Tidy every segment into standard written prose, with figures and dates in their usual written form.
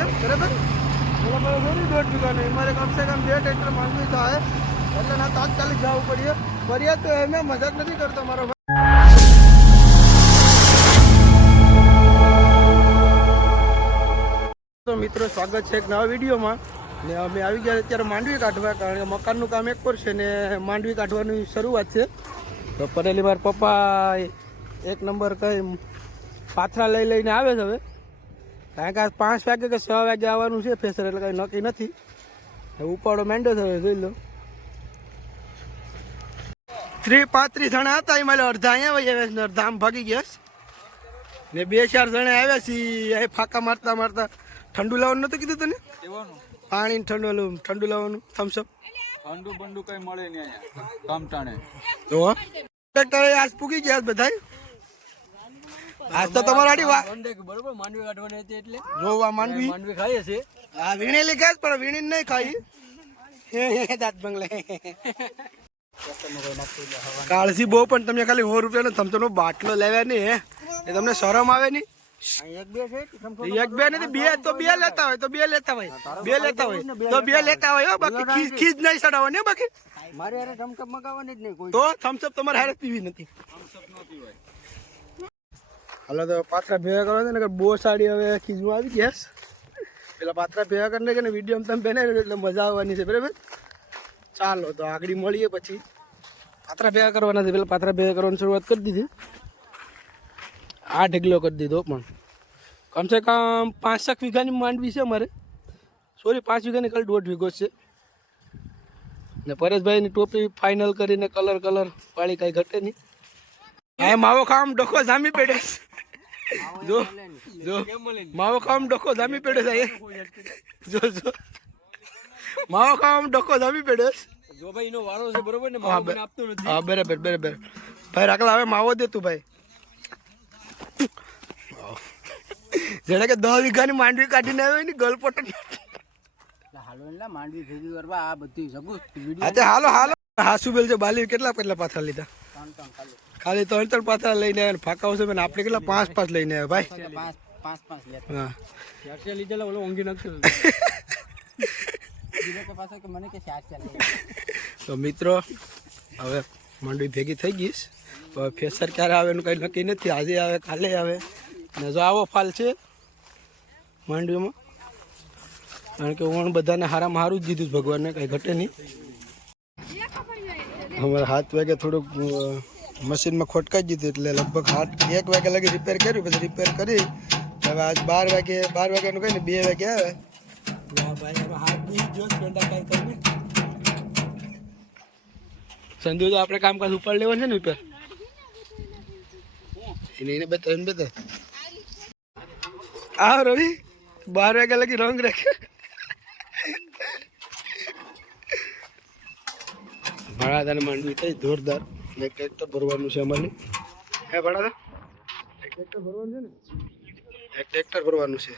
છે બરાબર. બોલો થોડી 1.5 વીઘાનું મારે કમસે કમ 2 ટ્રેક્ટર માંડવી થાય એટલે ના તાત્કાલિક જવું પડીએ ફરિયાદ તો એમને મજાક નથી કરતો મારો ભાઈ. તો મિત્રો સ્વાગત છે એક નવા વિડીયોમાં ને અમે આવી ગયા અત્યારે માંડવી કાઢવા, કારણ કે મકાનનું કામ એક પર છે ને માંડવી કાઢવાની શરૂઆત છે. તો પરેલી મારા પપ્પા 1 નંબર કઈ પાથરા લઈને આવે છે હવે, કારણ કે 5 વાગે કે 6 વાગે આવવાનું છે ફેસર, એટલે કઈ નક્કી નથી. ઉપાડો માંડ્યો છે જોઈ લો. 35 જણા હતા એમાં અડધા અહીંયા આવ્યા, અડધા આમ ભાગી ગયા ને 2-4 જણા આવ્યા છે ફાંકા મારતા મારતા. ઠંડુ લાવવાનું નતું કીધું તને? પાણી ઠંડુ લાવવાનું થમ્સઅપ ઠંડુ બંડુ કઈ મળે નહીં અહીંયા કામટાણે. તો આજ પૂગી ગયા બધા. આજ તો તમારી બરોબર માંડવી કાઢવાની હતી એટલે જોવા માંડવી ખાઈએ છે. હા વીણેલી ખાય પણ વીણી નહીં ખાઈ. દાંત બંગલે કાળજી બહુ, પણ તમે ખાલી 100 રૂપિયાનો થમ્સઅપનો બાટલો લેવા નહીં હે એ તમને શરમ આવે નહીં? એક બે નથી, બે તો બે લેતા હોય તો બે લેતા હોય, બે લેતા હોય તો બે લેતા હોય. બાકી ખીજ નહીં ચડાવવાની બાકી મારે યાર થમ્સઅપ મગાવવાની જ નહીં કોઈ. તો થમ્સઅપ તમારે હારે પીવી નથી. હાલો તો પાત્રા ભેગા કરવા છે ને બહુ સાડી હવે ખીજમાં આવી ગયા. પેલા પાત્રા ભેગા કરીને કે વિડીયો તમે બનાવી એટલે મજા આવવાની છે બરાબર. ચાલો તો આગળ મળીએ પછી. પાત્રા ભેગા કરવાના છે, પેલા પાત્રા ભેગા કરવાની શરૂઆત કરી દીધી. આ ઢગલો કરી દીધો, પણ કમસે કમ 5-6 વીઘાની માંડવી છે અમારે. સોરી 5 વીઘાની કાલે 1.5 વીઘો છે. ને પરેશભાઈની ટોપી ફાઇનલ કરીને કલર વાળી કાંઈ ઘટે નહીં. આ માવો ખાવામાં ડોકો જામી પડે. જો જો માવો ખાવામાં ડોકો જામી પડે છે. જો જો માવો ખાવામાં ડોકો જામી પડે. જો ભાઈ એનો વારો છે બરોબર ને, માવો આપતો નથી. હા બરાબર બરાબર. ભાઈ રાખલા હવે માવો દે તું ભાઈ. જેને કે 10 વીઘાની માંડવી કાઢીને આવે ને ગલપોટ. હાલો એટલે માંડવી ભેગી કરવા આ બધી સગું. હા હાલો હાલો. હાસુબેલ છે બાલી કેટલા પાથરા લીધા? ખાલી 3 પાથરા લઈને આવ્યા. ફાંકા આવશે ને આપણે કેટલા 5 લઈને આવ્યા ભાઈ. 5 હા લીધેલા ઓલો ઊંઘી નાખશે. તો મિત્રો હવે માંડવી ભેગી થઈ ગઈ. હવે ફેસર ક્યારે આવે એનું કંઈ નક્કી નથી. આજે આવે કાલે આવે. ને જો આવો ફાલ છે માંડવીમાં, કારણ કે ઓણ બધાને હારામાં હારું જ દીધું ભગવાનને, કંઈ ઘટે નહીં. અમારે 7 વાગે થોડુંક મશીનમાં ખોટકાઈ દીધું એટલે લગભગ 1 વાગે લગી રિપેર કર્યું. પછી રિપેર કરી હવે આજ 12 વાગ્યાનું કહીને 2 વાગે આવે. સંધુ તો આપણે કામકાજ ઉપાડ લેવાનું છે ને ઉપર એને બતાવે. આ રવિ 12 વાગ્યા લગી રંગ રાખ્યો. ભણાદાને માંડવી થઈ જોરદાર. એક ટ્રેક્ટર ભરવાનું છે અમારે. હે ભણાદા એક ટ્રેક્ટર ભરવાનું છે ને? એક ટ્રેક્ટર ભરવાનું છે.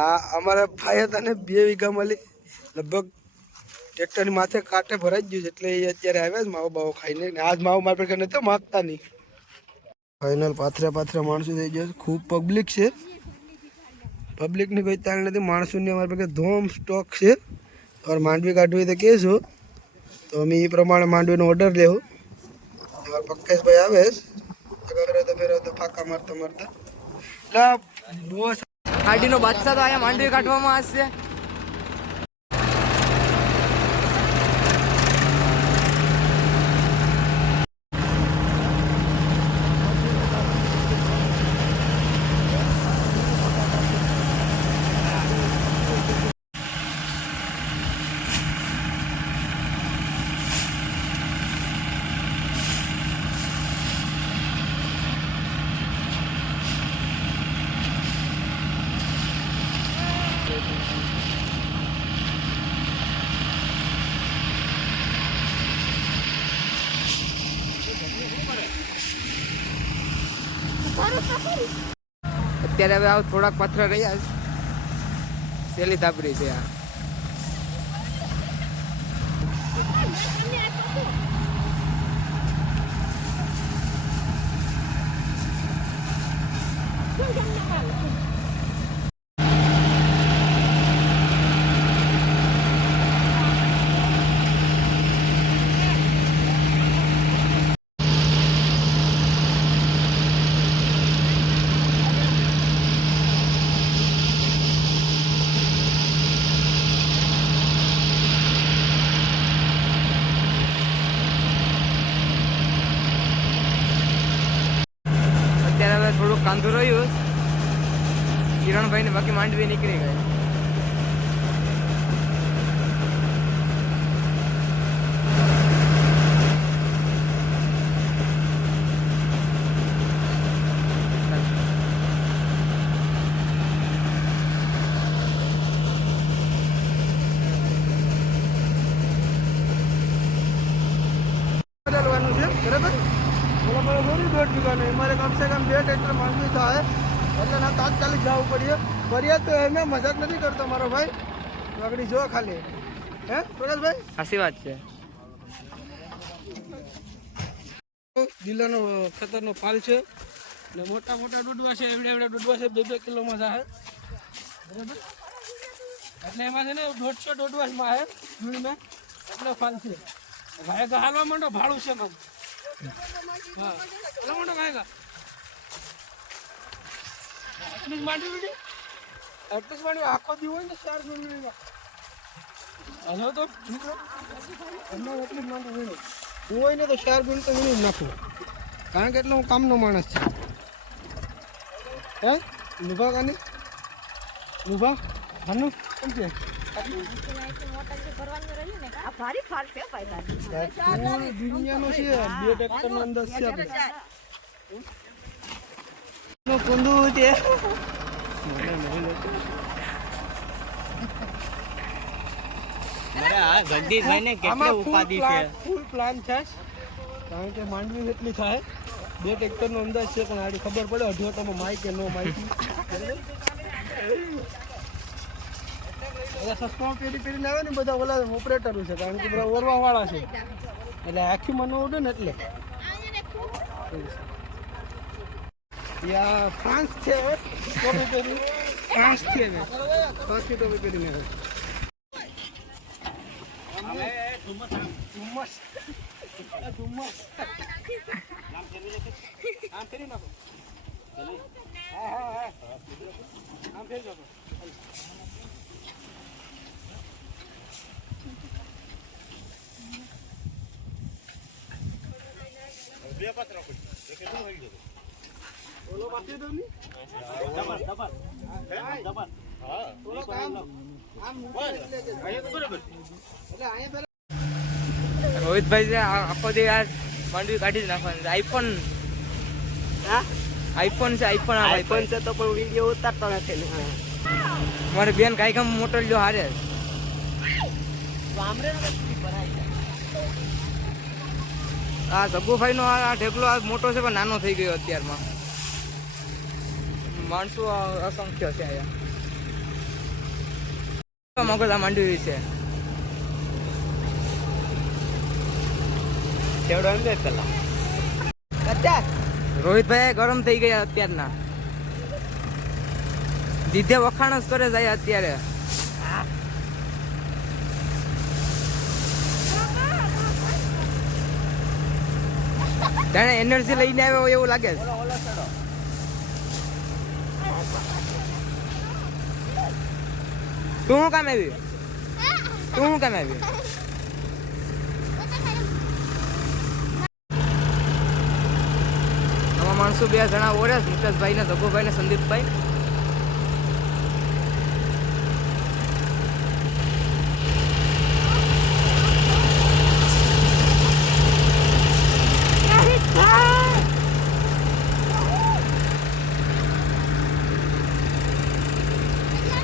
આ અમારા ભાઈ હતા ને 2 વીઘા મળી લગભગ ટ્રેક્ટરની માથે કાંઠે ભરાઈ ગયું છે, એટલે એ અત્યારે આવ્યા જ માવો બાવો ખાઈને. આજ માવો મારે પર નથી માગતા નહીં. ફાઇનલ પાથરા માણસો થઈ ગયા છે. ખૂબ પબ્લિક છે. પબ્લિકની કોઈ તાણ નથી. માણસોની અમારી પાસે ધોમ સ્ટોક છે. और માંડવી કાઢવી તો કહેશો તો અમે એ પ્રમાણે માંડવીનો ઓર્ડર લેવું. પક્કેશભાઈ આવે તો ફાંકા મારતા એટલે બહુ ગાડીનો બાદશાહ તો અહીંયા માંડવી કાઢવામાં આવશે. અત્યારે હવે આવ થોડાક પાથરા રહ્યા છે. સેલી તાપરી છે આ. કાંધું રહ્યું કિરણભાઈ ને બાકી માંડવી નીકળી ગઈ. બદલવાનું છે બરાબર. મારે થોડી 1.5 વીઘાનું, મારે કમસે કમ 2 ટ્રેક્ટર માંડવી થાય એટલે ના તાત્કાલિક જવું પડીએ. ફરિયાદ તો એમને મજાક નથી કરતો મારો ભાઈ. આગળ જો ખાલી હે પ્રકાશભાઈ, સાચી વાત છે. જિલ્લાનો ખતરનો ફાલ છે ને મોટા મોટા ડૂડવા છે, એવડે એવડે ડૂડવા છે, 2-2 કિલોમાં થાય બરાબર. એટલે એમાં છે ને 150 ડોડવાસમાં આવે જૂનમાં એટલો ફાલ છે. ભાઈ હાલવા માંડો ભાડું છે મને. હા એટલા માંડો ભાઈ એટલી જ માંડવી વીડી, એટલી જ માંડવી આખો દી હોય ને 4 વીડીમાં હલો તો મિત્રો હમણાં એટલી જ માંડવી વીડી હોય ને તો 4 ગુણ તો વીણી જ નાખું, કારણ કે એટલો હું કામનો માણસ છે. હે લુભા કાની લુભા ભાનું કેમ છે? દુનિયાનો છે 2 ટ્રેક્ટરનો અંદાજ છે આપણે કુંદુ છે. ફૂલ પ્લાન છે, કારણ કે માંડવી એટલી થાય 2 ટ્રેક્ટરનો અંદાજ છે, પણ આડી ખબર પડે અઢોટામાં માઈ કે નો માઈ. બધા સસ્તા પેરીને આવે ને બધા ઓલા ઓપરેટરો છે, કારણ કે બધા ઓરવા વાળા છે, એટલે આખી મનો ઉડે ને એટલે. યા ફ્રાન્સ છે ટોપી પહેરી, ફ્રાન્સ છે ને બાકી ટોપી પહેરીને આવે. આમ ફેરી નાખો. હા આમ ફેરી નાખો. ઓલો પાછી તો નહીં રોહિતભાઈ છે આખો દી યાર માંડવી કાઢી જ નાખવાની. આઈફોન છે, આઈફોન છે તો પણ વિડીયો ઉતારતો નથી ને. મારે બેન કાંઈ કામ મોટો લ્યો હારે આ જગ્ગુભાઈ નો આ ઢેકલો આ મોટો છે પણ નાનો થઈ ગયો અત્યારમાં. માણસો અસંખ્ય છે અહીંયા. મગજ આ માંડવી છે રોહિતભાઈ ગરમ થઈ ગયા અત્યારના. દીધે વખાણ જ કરે જાય અત્યારે. તેને એનર્જી લઈને આવ્યો એવું લાગે છે. તું શું કામ આવી? આમાં માણસો 2 જણા ઓરે, મુકેશભાઈ ને જગ્ગુભાઈ ને સંદીપભાઈ.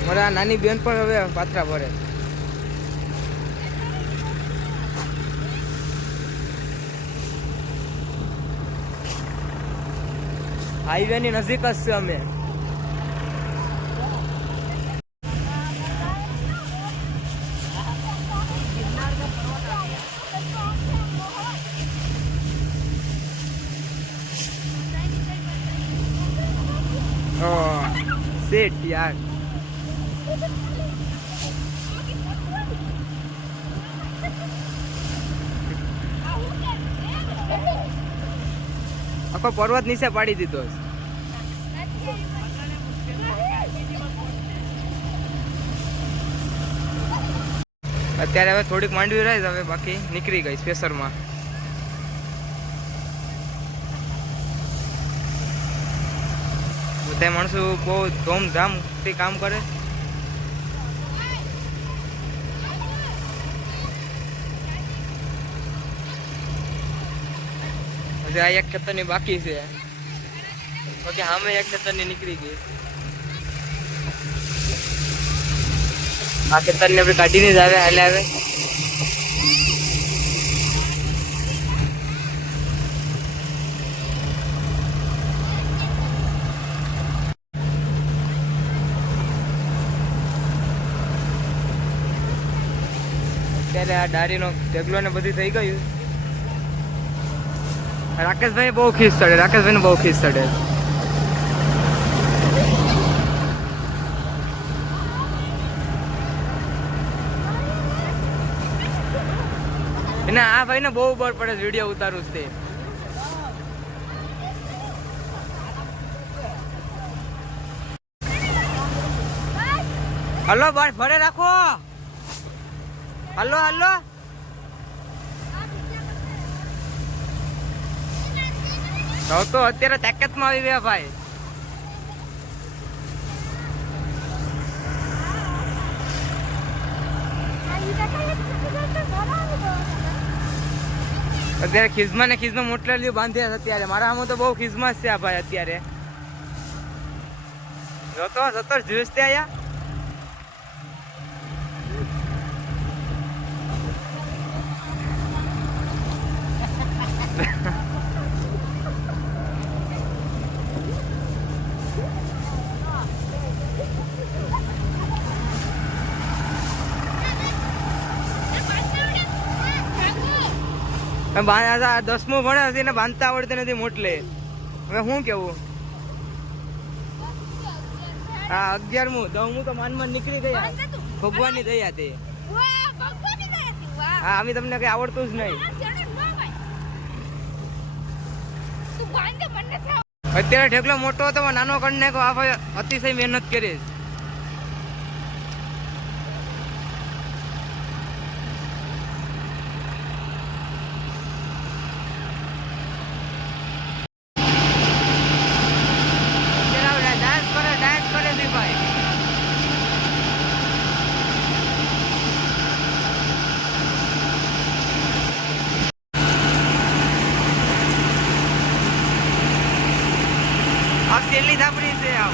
મારા નાની બેન પણ હવે પાત્રા ભરે. હાઈવે ની નજીક જ છે અમે. સેટ યાર. આખો પર્વત નીચે પાડી દીધો. અત્યારે હવે થોડીક માંડવી રહી, હવે બાકી નીકળી ગઈ સ્પેશરમાં. તે માણસો બહુ ધૂમધામથી કામ કરે. આ એક ખેતરની બાકી છે, બાકી સામે એક ખેતરની નીકળી ગઈ. આ ખેતરની આપણે કાઢીને જ આવે હાલે આવે. અત્યારે આ ડારીનો ઢગલો ને બધું થઈ ગયું. રાકેશભાઈ બહુ ખીસ ચડે, રાકેશભાઈ ને બહુ ખીસ ચડે. એને આ ભાઈ ને બહુ બર પડે વિડીયો ઉતારું તે. હલો બાર ભરે રાખો. હલો હલો તો અત્યારે તાકાતમાં આવી ગયા ભાઈ. અત્યારે ખિઝમાં ને ખિઝમાં મોટલા બાંધ્યા અત્યારે. મારા આમાં તો બહુ ખિઝમાં છે આ ભાઈ અત્યારે. જોતો જોઈશ તે આયા. દસમું ભણે હશે ને બાંધતા આવડતું નથી મોટલે. હવે શું કેવું? હા 11મું 10મું તો માનમાં નીકળી ગયા. ભગવાનની દયા તે. હા અમે તમને કઈ આવડતું જ નહીં. અત્યારે ઢેકલો મોટો હતો નાનો કરી નાખો. આ ભાઈ અતિશય મહેનત કરે. છેલ્લી થાપડી છે આવ.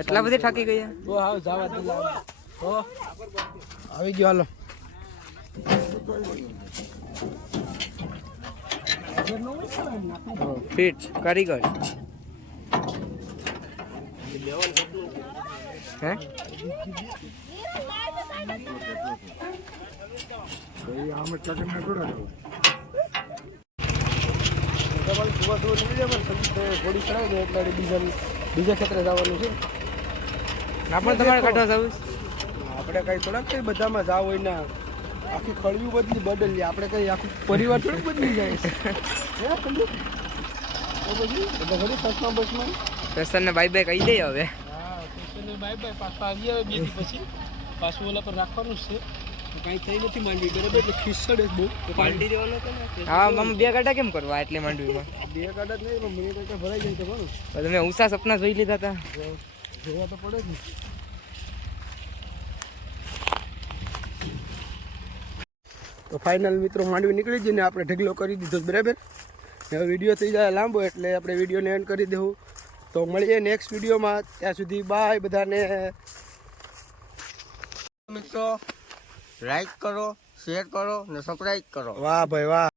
એટલા બધી થાકી ગયા. આવી ગયો હાલો. ફિટ કારીગર હે બીજા ક્ષેત્રે જવાનું છે. આપણે તમારે કાઢવા જવું. આપણે કઈ થોડાક કઈ બધામાં જાવ હોય ને આખી ખળિયું બદલી બદલીએ. આપણે કઈ આખું પરિવાર થોડુંક બદલી જાય છે. ઘણી સસમાં બસમાં પેસરને બાય બાય કહી દઈએ હવે. હા પેસરને બાય બાય. પાછા આવી આવે 2 દી પછી પાછું ઓલા પર રાખવાનું જ છે. કઈ થઈ નથી માંડવી બરાબર. એટલે ખીસડે બહુ પાલટી દેવાનો હતો ને. હા મમ્મી 2 ગાડા કેમ કરવા એટલે માંડવીમાં? 2 ગાડા જ નહીં મને તો ભરાઈ જાય તો કોણ. તમે ઊંચા સપના જોઈ લીધા હતા. જોવા તો પડે જ ને. તો ફાઇનલ મિત્રો માંડવી નીકળી જઈને આપણે ઢગલો કરી દીધો બરાબર. હવે વિડીયો થઈ જાય લાંબો એટલે આપણે વિડીયોને એન્ડ કરી દેવું. તો મળીએ નેક્સ્ટ વિડીયોમાં. ત્યાં સુધી બાય બધાને. મિત્રો લાઈક કરો, શેર કરો ને સબસ્ક્રાઇબ કરો. વાહ ભાઈ વાહ.